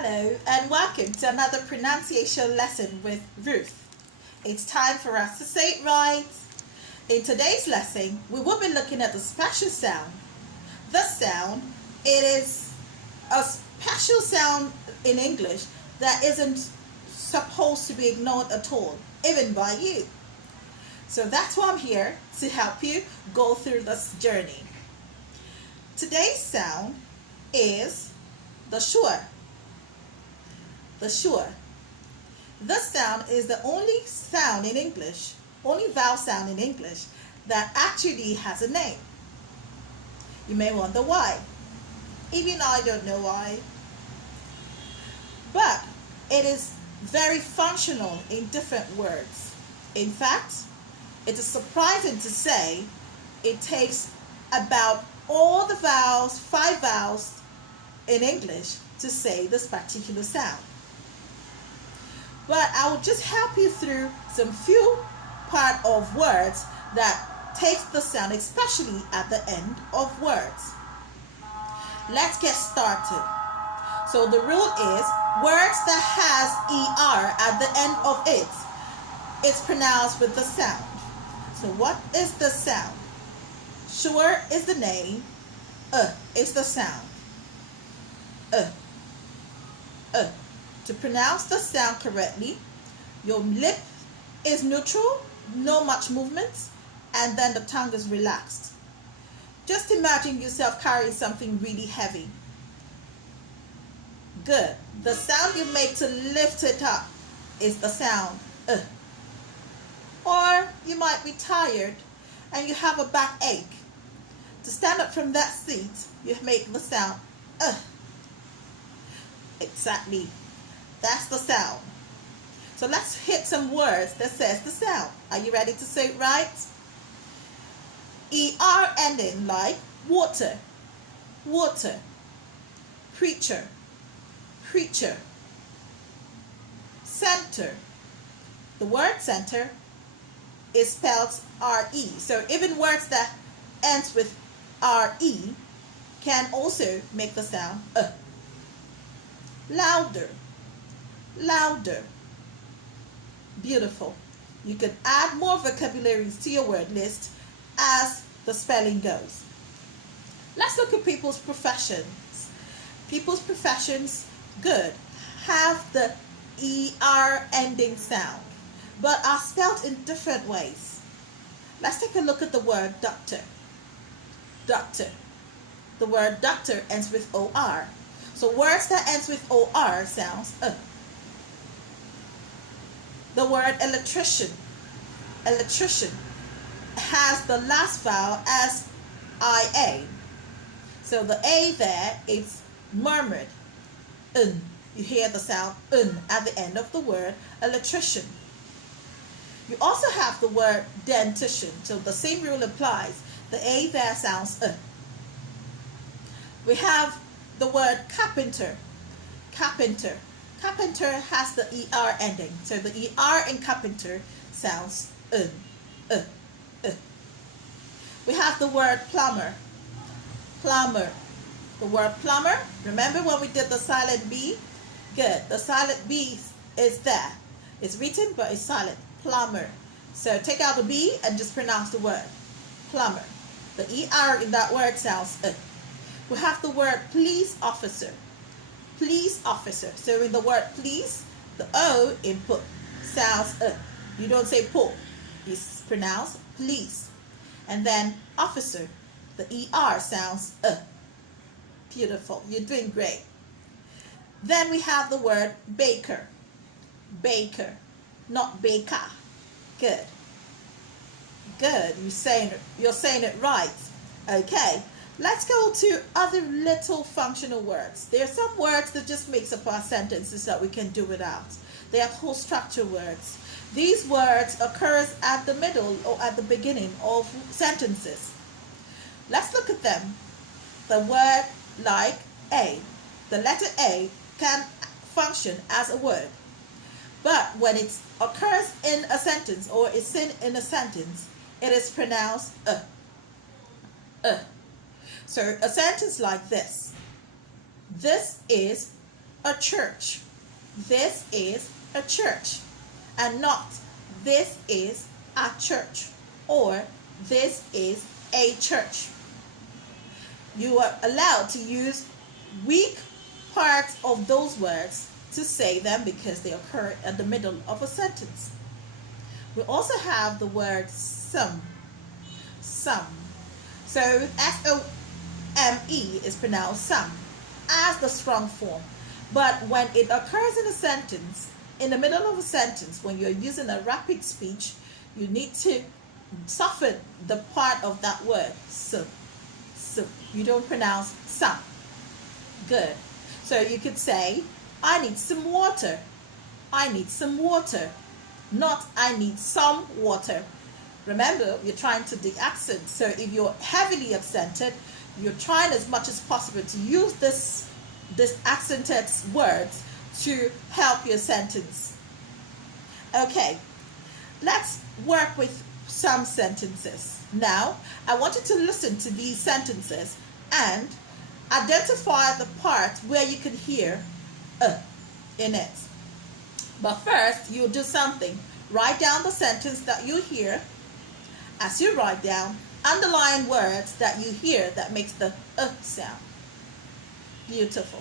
Hello and welcome to another pronunciation lesson with Ruth. It's time for us to say it right. In today's lesson, we will be looking at the special sound. The sound, it is a special sound in English that isn't supposed to be ignored at all, even by you. So that's why I'm here to help you go through this journey. Today's sound is the Schwa. The Schwa. This sound is the only sound in English, only vowel sound in English that actually has a name. You may wonder why. Even I don't know why. But it is very functional in different words. In fact, it is surprising to say it takes about all the vowels, 5 vowels in English to say this particular sound. But I will just help you through some few part of words that takes the sound, especially at the end of words. Let's get started. So the rule is words that has ER at the end of it, it's pronounced with the sound. So what is the sound? Schwa is the name, is the sound. To pronounce the sound correctly, your lip is neutral, no much movement, and then the tongue is relaxed. Just imagine yourself carrying something really heavy. Good. The sound you make to lift it up is the sound Or you might be tired and you have a backache. To stand up from that seat, you make the sound Exactly. That's the sound. So let's hit some words that says the sound. Are you ready to say it right? ER ending like water, water, preacher, preacher, center. The word center is spelled RE. So even words that ends with RE can also make the sound Louder, louder. Beautiful. You can add more vocabularies to your word list as the spelling goes. Let's look at people's professions. People's professions, good, have the ER ending sound, but are spelled in different ways. Let's take a look at the word doctor. Doctor. The word doctor ends with OR. So words that ends with OR sounds The word electrician. Electrician has the last vowel as IA. So the A there is murmured. You hear the sound at the end of the word electrician. You also have the word dentition. So the same rule applies. The A there sounds We have the word carpenter. Carpenter. Carpenter has the ER ending. So the ER in carpenter sounds We have the word plumber. Plumber. The word plumber, remember when we did the silent B? Good. The silent B is there. It's written but it's silent. Plumber. So take out the B and just pronounce the word. Plumber. The ER in that word sounds We have the word police officer. Police officer. So in the word police, the O input sounds You don't say po. It's pronounced police. And then officer, the ER sounds Beautiful. You're doing great. Then we have the word baker. Baker, not baker. Good. Good. You're saying it right. Okay. Let's go to other little functional words. There are some words that just makes up our sentences that we can do without. They are whole structure words. These words occurs at the middle or at the beginning of sentences. Let's look at them. The word like A. The letter A can function as a word. But when it occurs in a sentence or is seen in a sentence, it is pronounced So a sentence like this. This is a church. This is a church. And not this is a church or this is a church. You are allowed to use weak parts of those words to say them because they occur at the middle of a sentence. We also have the word some. Some. So S-O-M-E is pronounced some as the strong form. But when it occurs in a sentence, in the middle of a sentence, when you're using a rapid speech, you need to soften the part of that word. So. You don't pronounce some. Good. So you could say, I need some water. I need some water. Not I need some water. Remember, you're trying to deaccent. So if you're heavily accented, you're trying as much as possible to use this accented words to help your sentence. Okay, let's work with some sentences. Now, I want you to listen to these sentences and identify the part where you can hear in it. But first, you'll do something. Write down the sentence that you hear. As you write down, underline words that you hear that makes the sound. Beautiful.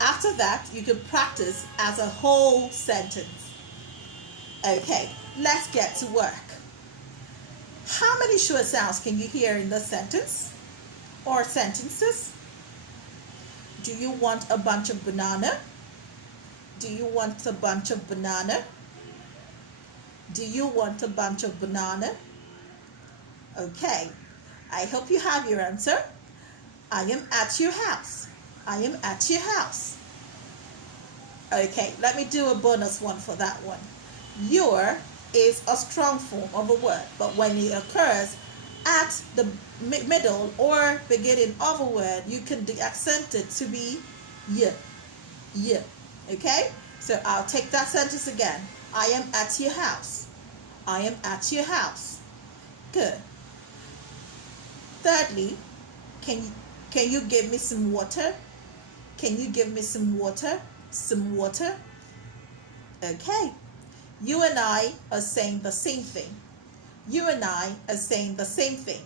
After that, you can practice as a whole sentence. Okay, let's get to work. How many Schwa sounds can you hear in the sentence or sentences? Do you want a bunch of banana? Do you want a bunch of banana? Do you want a bunch of banana? Okay, I hope you have your answer. I am at your house. I am at your house. Okay, let me do a bonus one for that one. Your is a strong form of a word, but when it occurs at the middle or beginning of a word, you can deaccent it to be y. Y. Okay? So I'll take that sentence again. I am at your house. I am at your house. Good. Thirdly, can you give me some water? Can you give me some water? Some water? Okay. You and I are saying the same thing. You and I are saying the same thing.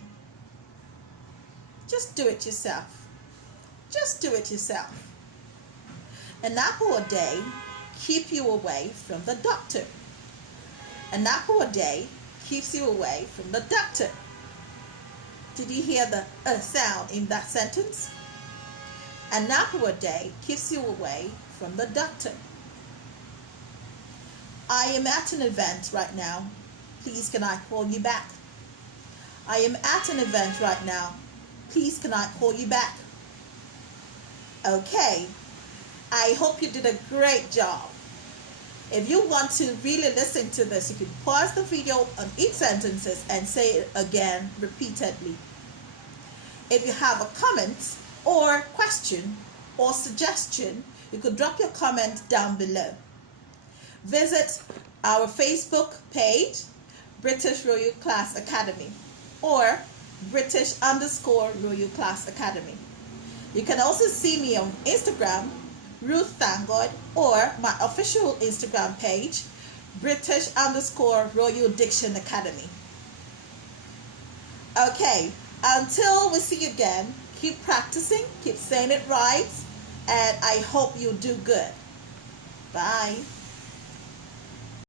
Just do it yourself. Just do it yourself. An apple a day keeps you away from the doctor. An apple a day keeps you away from the doctor. Did you hear the sound in that sentence? An apple a day keeps you away from the doctor. I am at an event right now. Please can I call you back? I am at an event right now. Please can I call you back? Okay. I hope you did a great job. If you want to really listen to this, you can pause the video on each sentences and say it again repeatedly. If you have a comment or question or suggestion, you could drop your comment down below. Visit our Facebook page, British Royal Class Academy, or British_Royal Class Academy. You can also see me on Instagram, Ruth Thangod, or my official Instagram page, British_Royal Diction Academy. Okay, until we see you again, keep practicing, keep saying it right, and I hope you do good. Bye.